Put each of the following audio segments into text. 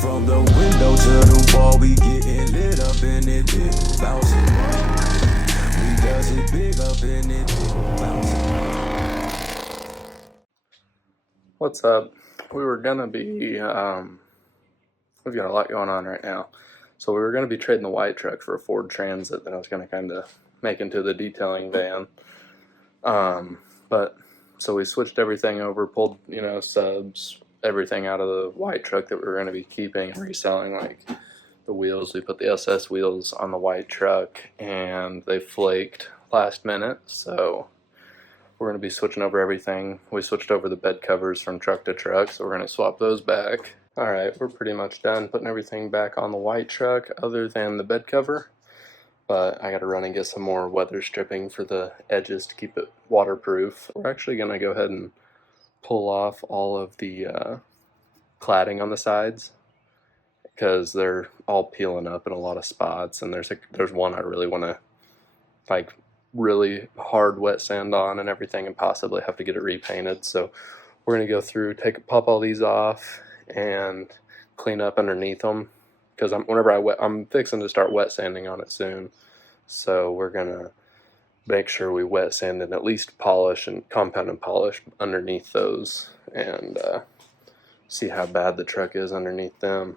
From the window to the wall, we getting lit up in it, big bouncing. We does it big up in it, big bouncing. What's up? We were gonna be we've got a lot going on right now. So we were gonna be trading the white truck for a Ford Transit that I was gonna kind of make into the detailing van. But so we switched everything over, pulled subs, everything out of the white truck that we were gonna be keeping and reselling, like the wheels. We put the SS wheels on the white truck and they flaked last minute, so we're going to be switching over everything. We switched over the bed covers from truck to truck, so we're going to swap those back. Alright, we're pretty much done putting everything back on the white truck other than the bed cover, but I got to run and get some more weather stripping for the edges to keep it waterproof. We're actually going to go ahead and pull off all of the cladding on the sides because they're all peeling up in a lot of spots, and there's one I really want to like really hard wet sand on and everything and possibly have to get it repainted. So we're going to go through, pop all these off and clean up underneath them because I'm fixing to start wet sanding on it soon. So we're going to make sure we wet sand and at least polish and compound and polish underneath those and see how bad the truck is underneath them.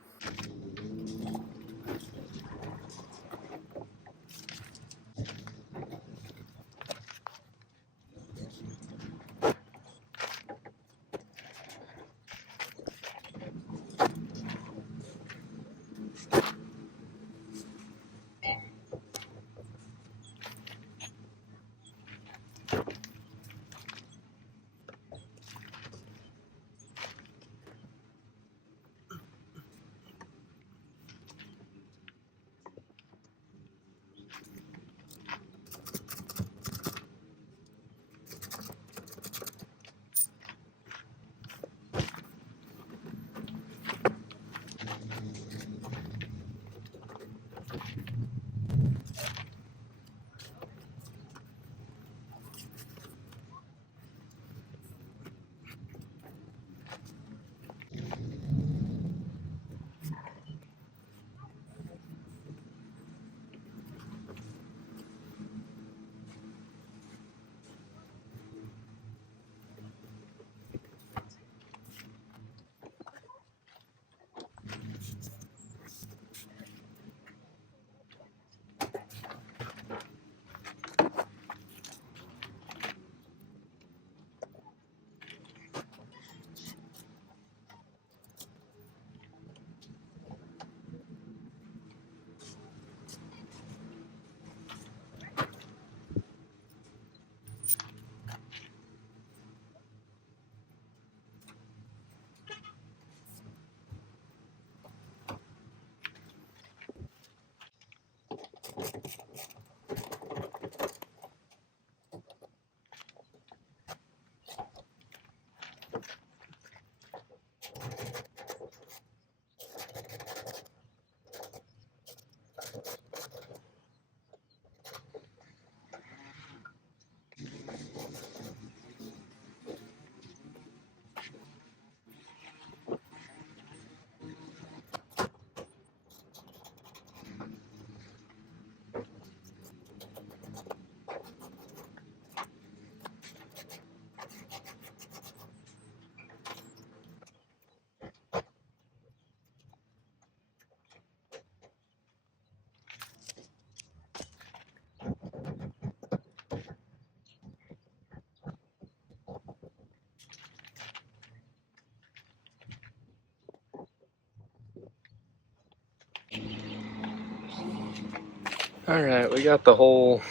Alright, we got the whole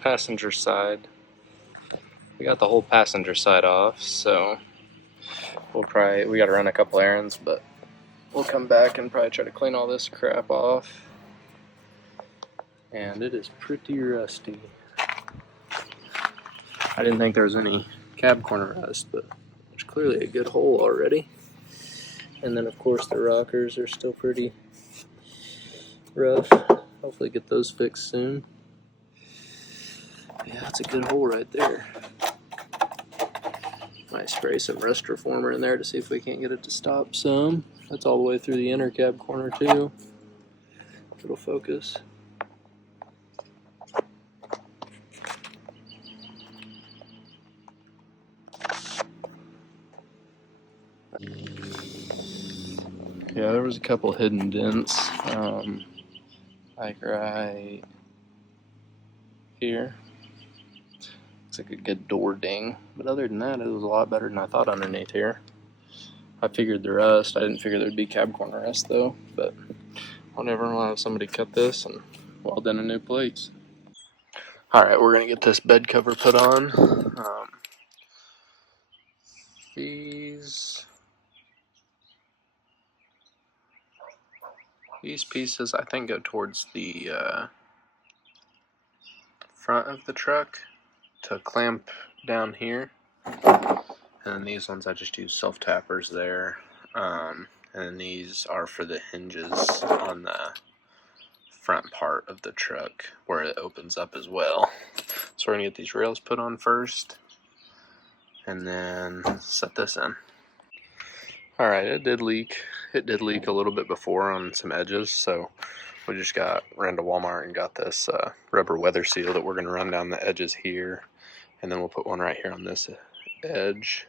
passenger side. We got the whole passenger side off, so we gotta run a couple errands, but we'll come back and probably try to clean all this crap off. And it is pretty rusty. I didn't think there was any cab corner rust, but there's clearly a good hole already. And then of course the rockers are still pretty rough. Hopefully get those fixed soon. Yeah, that's a good hole right there. Might spray some rust reformer in there to see if we can't get it to stop some. That's all the way through the inner cab corner too. It'll focus. Yeah, there was a couple hidden dents, like right here. Looks like a good door ding, but other than that, it was a lot better than I thought underneath here. I figured the rust. I didn't figure there'd be cab corner rust though, but I'll never know have somebody cut this and weld in a new plates. All right, we're gonna get this bed cover put on. These pieces I think go towards the front of the truck to clamp down here, and then these ones I just use self tappers there, and then these are for the hinges on the front part of the truck where it opens up as well. So we're gonna get these rails put on first and then set this in. Alright, it did leak. It did leak a little bit before on some edges, so we just ran to Walmart and got this rubber weather seal that we're going to run down the edges here, and then we'll put one right here on this edge,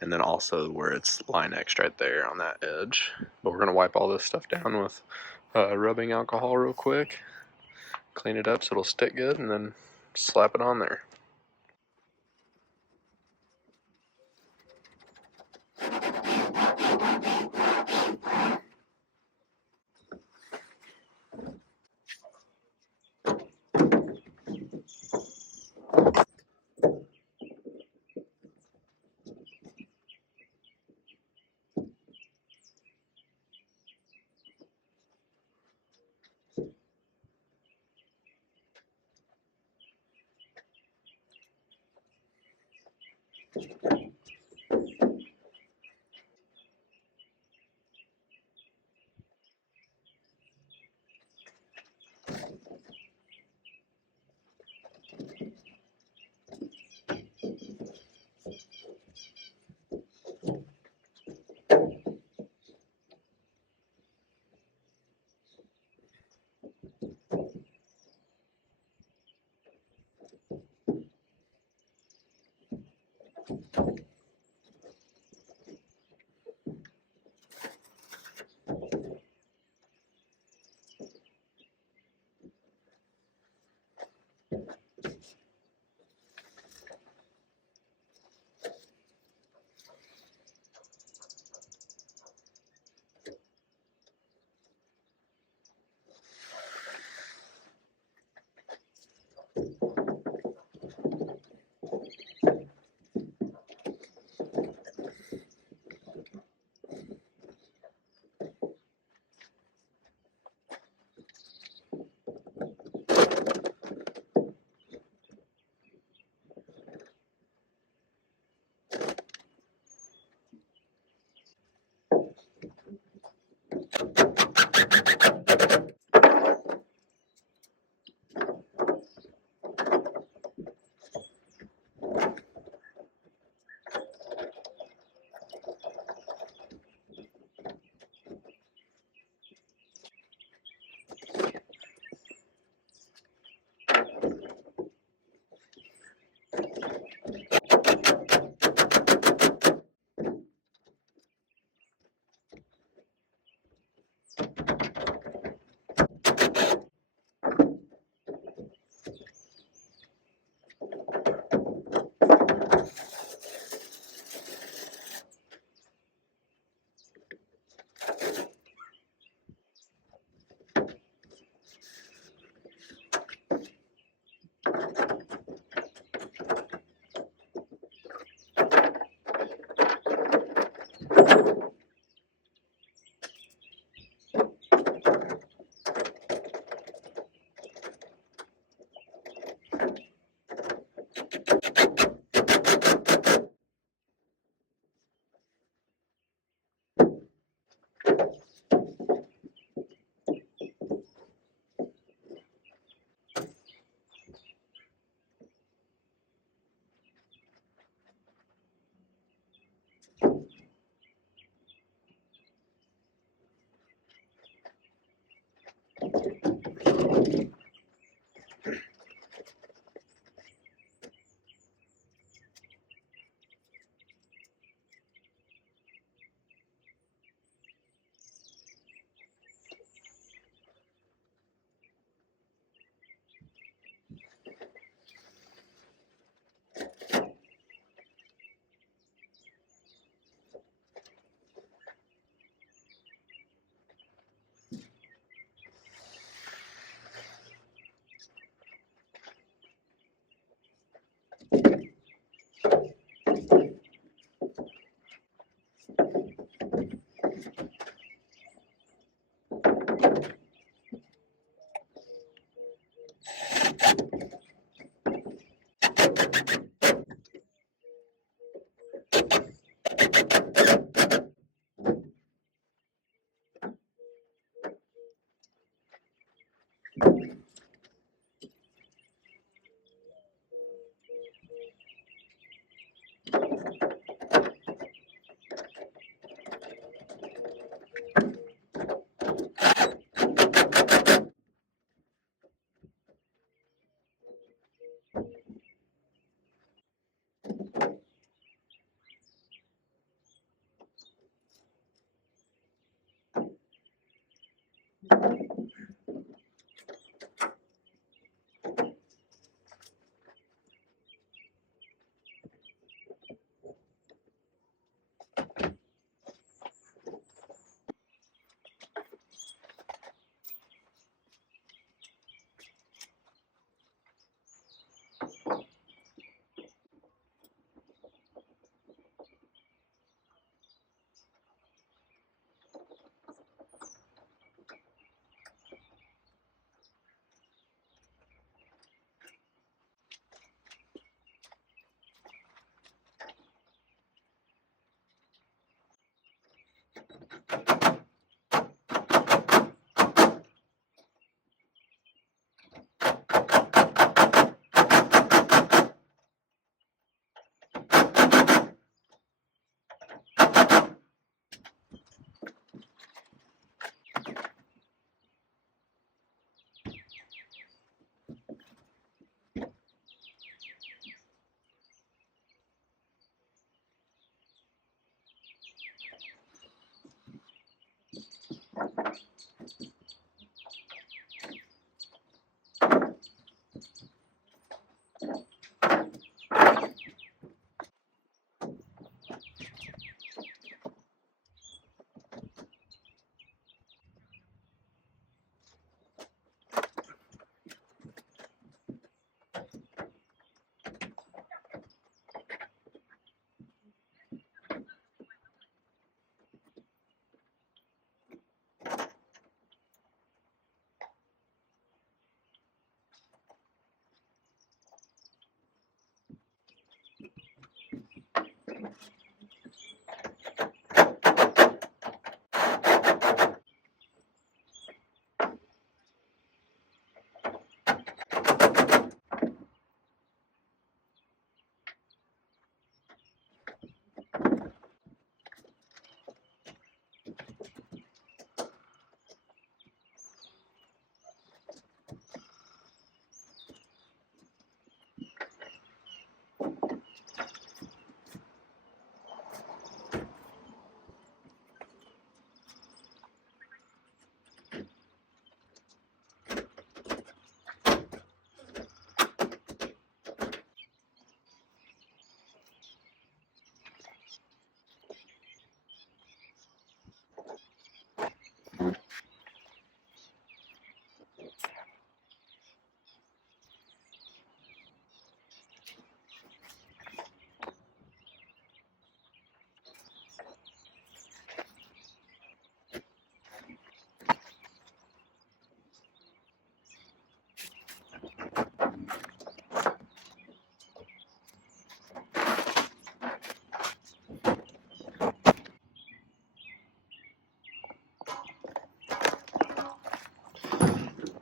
and then also where it's Line-X right there on that edge. But we're going to wipe all this stuff down with rubbing alcohol real quick, clean it up so it'll stick good, and then slap it on there.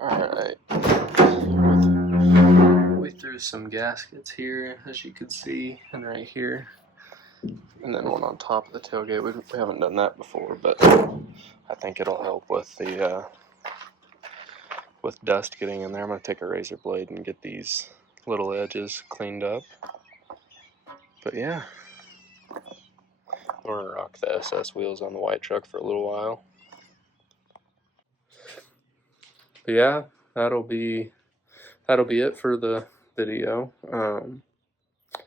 Alright, we threw some gaskets here, as you can see, and right here, and then one on top of the tailgate. We haven't done that before, but I think it'll help with the with dust getting in there. I'm going to take a razor blade and get these little edges cleaned up. But yeah, we're going to rock the SS wheels on the white truck for a little while. But yeah, that'll be it for the video.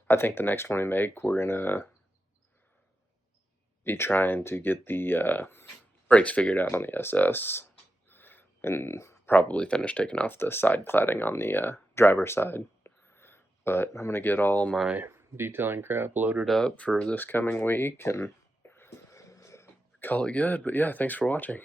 I think the next one we make, we're gonna be trying to get the brakes figured out on the SS, and probably finish taking off the side cladding on the driver's side. But I'm gonna get all my detailing crap loaded up for this coming week and call it good. But yeah, thanks for watching.